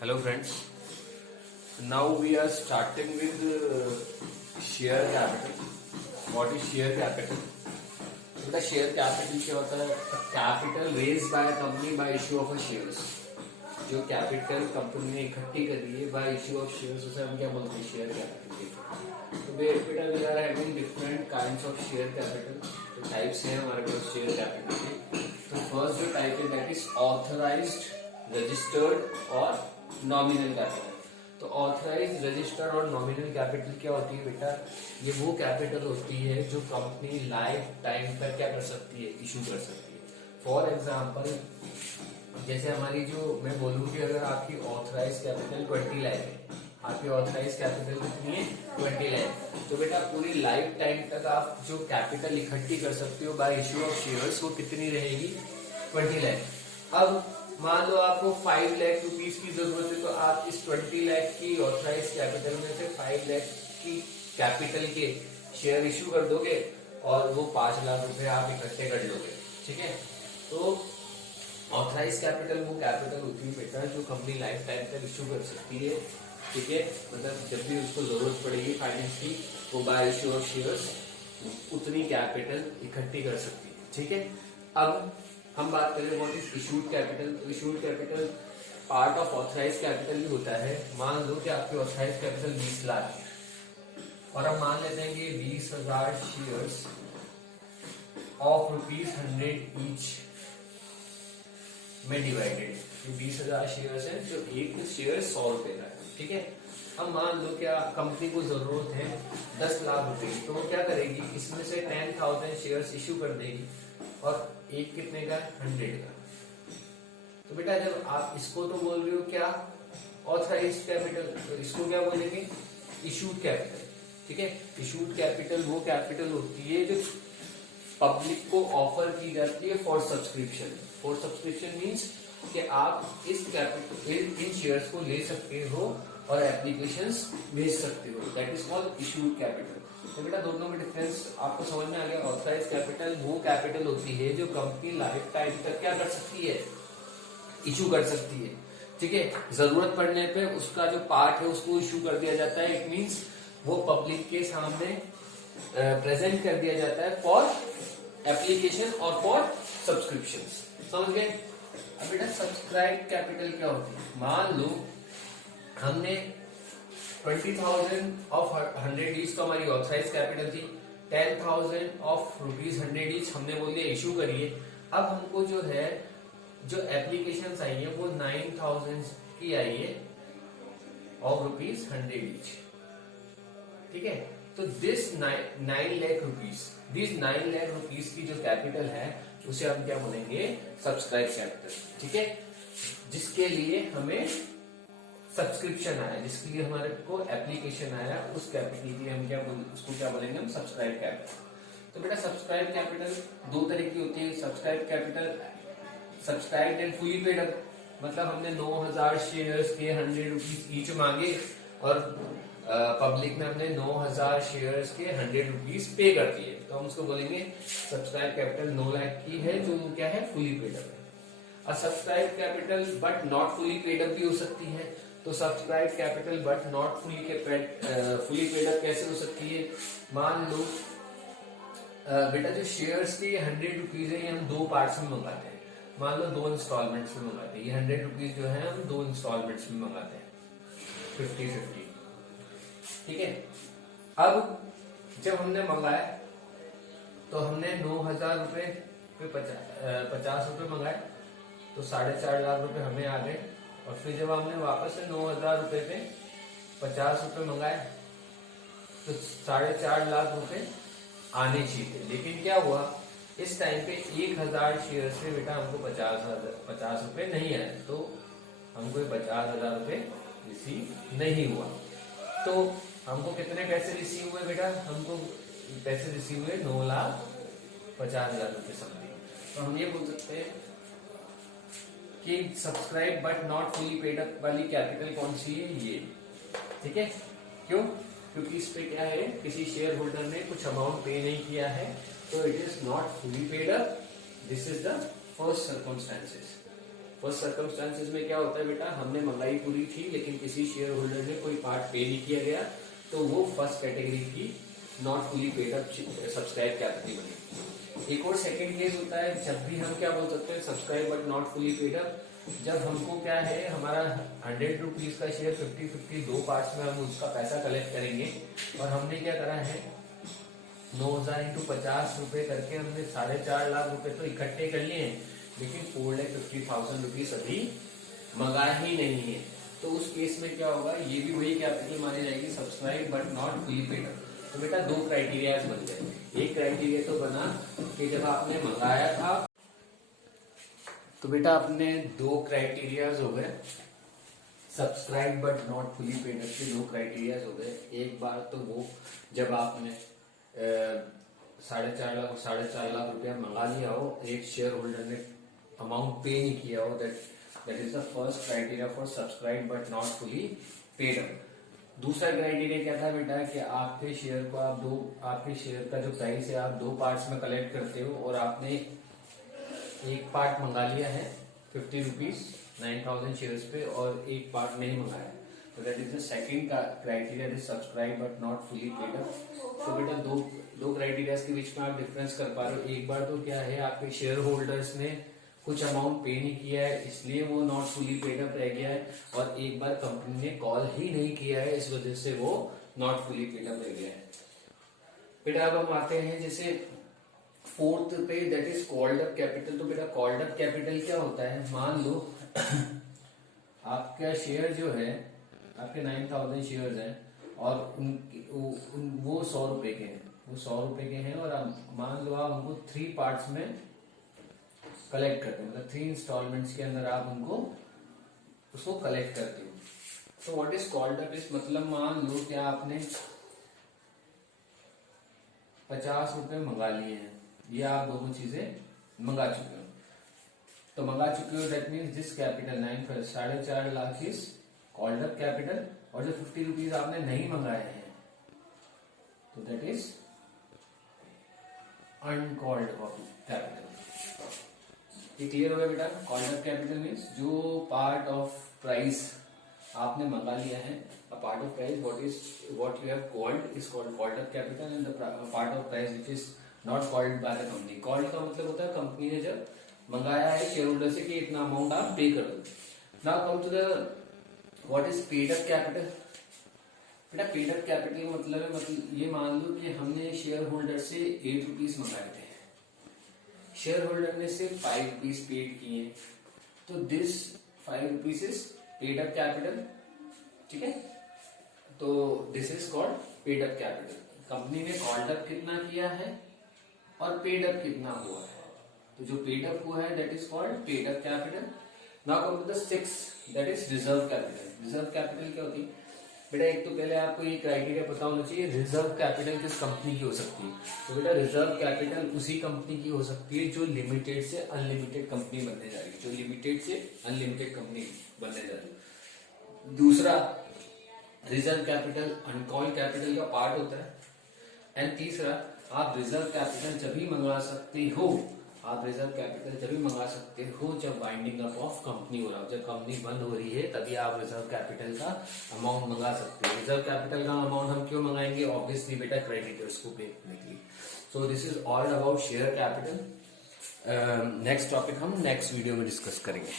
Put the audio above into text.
Hello friends. Now we are starting with share capital. What is share capital? बेटा share capital क्या होता है? Capital raise by company by issue of shares. जो capital company ने इकट्ठी करी है बाय इश्यू ऑफ शेयर्स उसे हम क्या बोलते हैं? Share capital. तो बेटा we are having different kinds of share capital. तो टाइप्स हैं हमारे पास शेयर कैपिटल के. तो फर्स्ट जो टाइप है दैट इज ऑथराइज्ड, रजिस्टर्ड और नॉमिनल कैपिटल. तो ऑथराइज, रजिस्टर्ड और नॉमिनल कैपिटल क्या होती है बेटा? ये वो कैपिटल होती है जो कंपनी लाइफ टाइम पर क्या कर सकती है? इशू कर सकती है. फॉर एग्जांपल जैसे हमारी जो मैं बोलूँ कि अगर आपकी ऑथराइज कैपिटल 20 लाख है, आपकी ऑथराइज कैपिटल कितनी है? 20 लाख. तो बेटा पूरी लाइफ टाइम तक आप जो कैपिटल इकट्ठी कर सकते हो बाय इश्यू ऑफ शेयर्स वो कितनी रहेगी? 20 लाख. अब मान लो आपको 5 लाख रुपीस की जरूरत है तो आप इस 20 लाख की ऑथराइज कैपिटल में से 5 लाख की कैपिटल के शेयर इश्यू कर दोगे और वो 5 लाख रुपए आप इकट्ठे कर लोगे. ठीक है. तो ऑथराइज कैपिटल वो कैपिटल होती है बेटा जो कंपनी लाइफ टाइम तक इश्यू कर सकती है. ठीक है. मतलब जब भी उसको जरूरत पड़ेगी फाइनेंस की वो बाय इश्यू ऑफ शेयर्स उतनी कैपिटल इकट्ठी कर सकती है. ठीक है. अब हम बात करें व्हाट इज इशूड कैपिटल. तो issued capital part of authorise capital भी होता है. मान लो कि आपकी ऑथराइज कैपिटल 20 लाख है और हम मान लेते हैं कि 20,000 शेयर्स ऑफ ₹100 ईच में डिवाइडेड. 20,000 शेयर्स है जो एक शेयर 100 रुपए का है. ठीक है. अब मान लो क्या कंपनी को जरूरत है 10 लाख रुपए की, तो वो क्या करेगी? इसमें से 10,000 शेयर्स इश्यू कर देगी और एक कितने का? 100 का. तो बेटा जब आप इसको तो बोल रहे हो क्या? Authorise capital. तो इसको क्या बोलेंगे? Issued capital. ठीक है. इशूड कैपिटल वो कैपिटल होती है जो पब्लिक को ऑफर की जाती है for subscription. For subscription means कि आप इस कैपिटल इन शेयर्स को ले सकते हो और एप्लीकेशंस भेज सकते हो. That is called issued capital. तो बेटा दोनों में डिफरेंस आपको समझ में आ गया. ऑथराइज कैपिटल वो कैपिटल होती है जो कंपनी लाइफ टाइम तक क्या कर सकती है? इशू कर सकती है. ठीक है. जरूरत पड़ने पे उसका जो पार्ट है उसको इशू कर दिया जाता है. इट मींस वो पब्लिक के सामने प्रेजेंट कर दिया जाता है फॉर एप्लीकेशन और फॉर सब्सक्रिप्शन. समझ गए. अब बेटा सब्सक्राइब कैपिटल क्या होती है? मान लो हमने 20,000 ऑफ 100 ईच तो हमारी ऑथराइज कैपिटल थी. 10,000 ऑफ ₹100 ईच हमने बोल दिया इशू करिए. अब हमको जो है जो एप्लीकेशन आई है वो 9,000 की आई है ऑफ ₹100 ईच. ठीक है. तो दिस 9 लाख रुपीस की जो कैपिटल है उसे हम क्या बोलेंगे? Subscribe capital. ठीक है. जिसके लिए हमें सब्सक्रिप्शन आया, जिसके लिए हमारे को एप्लीकेशन आया, उस कैपिटल के लिए हम उसको क्या बोलेंगे? हम सब्सक्राइब कैपिटल. तो बेटा सब्सक्राइब कैपिटल दो तरह की होती है. Subscribe capital subscribe and fully paid up. मतलब हमने 9,000 शेयर्स के ₹100 ईच मांगे और पब्लिक में हमने 9,000 शेयर्स के ₹100 पे कर दिए तो हम उसको बोलेंगे सब्सक्राइब कैपिटल 9 लाख की है जो क्या है? फुली पेड अप है. Subscribe capital but not fully paid up भी हो सकती है. तो subscribe capital but not fully paid up कैसे हो सकती है? मान लो बेटा जो शेयर्स के ₹100 है ये हम 2 पार्ट्स में मंगाते हैं. मान लो 2 इंस्टॉलमेंट्स में मंगाते हैं. ये ₹100 जो है हम 2 इंस्टॉलमेंट्स में मंगाते हैं 50-50. ठीक है. अब जब हमने मंगाया तो हमने 9,000 रुपए पे 50 रुपए मंगाए तो 4.5 लाख रुपए हमें आ गए. और फिर जब हमने वापस से 9,000 रुपए पे 50 रुपए मंगाए तो 4.5 लाख रुपए आने चाहिए. लेकिन क्या हुआ? इस टाइम पे 1,000 शेयर से बेटा हमको 50 रुपए नहीं आए तो हमको 50,000 रुपए रिसीव नहीं हुआ. तो हमको कितने पैसे रिसीव हुए बेटा? हमको पैसे रिसीव हुए 9,50,000 रुपए समथिंग. तो हम ये बोल सकते हैं कि subscribe but not fully paid up वाली कैपिटल कौन सी है? ये. ठीक है. क्यों? क्योंकि इस पे क्या है? किसी शेयर होल्डर ने कुछ अमाउंट पे नहीं किया है तो it is not fully paid up. This is the first circumstances. First circumstances में क्या होता है बेटा, हमने मंगाई पूरी थी लेकिन किसी शेयर होल्डर ने कोई पार्ट पे नहीं किया गया, तो वो फर्स्ट कैटेगरी की not fully paid up subscribe capital बनेगी। एक और सेकंड केस होता है, जब भी हम क्या बोल सकते हैं, subscribe but not fully paid up, जब हमको क्या है, हमारा 100 रुपीज का शेयर 50-50 दो पार्ट्स में हम उसका पैसा कलेक्ट करेंगे, और हमने क्या करा है 9,000 इंटू 50 रुपए करके हमने 4.5 लाख रुपए तो इकट्ठे कर लिए हैं, लेकिन 4,50,000 रुपीज अभी मंगा ही नहीं है। तो उस केस में क्या होगा, ये भी वही कैपिटल मानी जाएगी, subscribe but not fully paid up. तो बेटा दो क्राइटेरिया बन गए। एक क्राइटेरिया तो बना कि जब आपने मंगाया था, तो बेटा अपने दो क्राइटेरियाज हो गए, subscribe but not fully paid up के दो क्राइटेरियाज हो गए। एक बार तो वो जब आपने 4.5 लाख रुपया मंगा लिया हो, एक शेयर होल्डर ने अमाउंट पे नहीं किया हो, that is the first criteria for subscribe but not fully paid up. दूसरा क्राइटेरिया क्या था बेटा, कि आपके शेयर को आपके शेयर का जो प्राइस है आप दो पार्ट्स में कलेक्ट करते हो, और आपने एक पार्ट मंगा लिया है 50 रुपीज 9,000 शेयर्स पे, और एक पार्ट नहीं मंगाया, तो that is the second criteria, is subscribe but not fully paid up. तो बेटा दो क्राइटेरियाज के बीच में आप डिफरेंस कर पा रहे हो। एक बार तो क्या है, आपके शेयर होल्डर्स ने कुछ अमाउंट पे नहीं किया है, इसलिए वो नॉट फुली पेड अप रह गया है, और एक बार कंपनी ने कॉल ही नहीं किया है, इस वजह से वो नॉट फुली पेड अप रह गया है। बेटा अब हम आते हैं जैसे फोर्थ पे, that is called up capital. तो बेटा कॉल्ड अप कैपिटल क्या होता है, मान लो आपका शेयर जो है, आपके 9,000 शेयर्स हैं, और वो 100 रुपए के हैं, वो 100 रुपए के हैं, और मान लो आप उनको 3 पार्ट्स में कलेक्ट करते हो, मतलब 3 इंस्टॉलमेंट्स के अंदर आप उनको उसको कलेक्ट करते हो। तो व्हाट इज कॉल्ड अप, इस मतलब मान लो कि आपने 50 रुपए मंगा लिए हैं, ये आप दोनों चीजें मंगा चुके हो, तो मंगा चुके हो, that means this capital 4.5 lakh is called up capital, और जो 50 रुपीज आपने नहीं मंगाए हैं, तो दैट इज अनकॉल्ड कैपिटल। ये क्लियर हो गया बेटा। कॉल्ड अप कैपिटल मीन्स जो पार्ट ऑफ प्राइस आपने मंगा लिया है, a part of price what you have called is called called up capital, and the part of price which is not called by the company. Called का मतलब होता है company ने जब मंगाया है शेयर होल्डर से कि इतना अमाउंट आप पे कर दो। Now come to the what is paid up capital. बेटा पेड अप कैपिटल का मतलब ये मान लो कि हमने शेयर होल्डर से 8 रुपीज मंगाए थे, शेयर होल्डर ने सिर्फ 5 रुपीज पेड किए, तो this 5 rupees is paid up capital, ठीक है। तो this is called paid up capital. Company ने कॉल्ड अप कितना किया है और पेड अप कितना हुआ है, तो जो पेड अप हुआ है that is called paid up capital. Now come to the 6, that is reserve capital. Reserve capital क्या होती है बेटा, एक तो पहले आपको ये क्राइटेरिया पता होना चाहिए, रिजर्व कैपिटल किस कंपनी की हो सकती है। तो बेटा रिजर्व कैपिटल उसी कंपनी की हो सकती है जो लिमिटेड से अनलिमिटेड कंपनी बनने जा रही है, जो लिमिटेड से अनलिमिटेड कंपनी बनने जा रही है। दूसरा, रिजर्व कैपिटल अनकॉल्ड कैपिटल का पार्ट होता है। एंड तीसरा, आप रिजर्व कैपिटल जब भी मंगा सकते हो, आप रिजर्व कैपिटल जब भी मंगा सकते हो जब वाइंडिंग अप ऑफ कंपनी हो रहा हो, जब कंपनी बंद हो रही है तभी आप रिजर्व कैपिटल का अमाउंट मंगा सकते हो। रिजर्व कैपिटल का अमाउंट हम क्यों मंगाएंगे, ऑब्वियसली बेटा क्रेडिटर्स को पे करने के लिए। So this is all about share capital. Next topic हम नेक्स्ट वीडियो में डिस्कस करेंगे।